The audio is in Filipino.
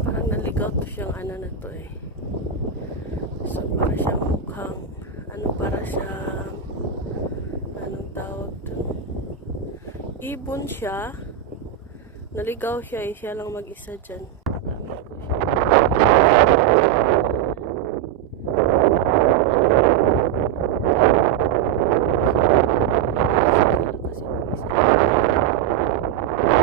Parang naligaw to siyang ano na to eh. So, para siyang mukhang, para siyang, anong tawag to? Ibon siya. Naligaw siya eh, siya lang mag-isa dyan. Gamit ko siya.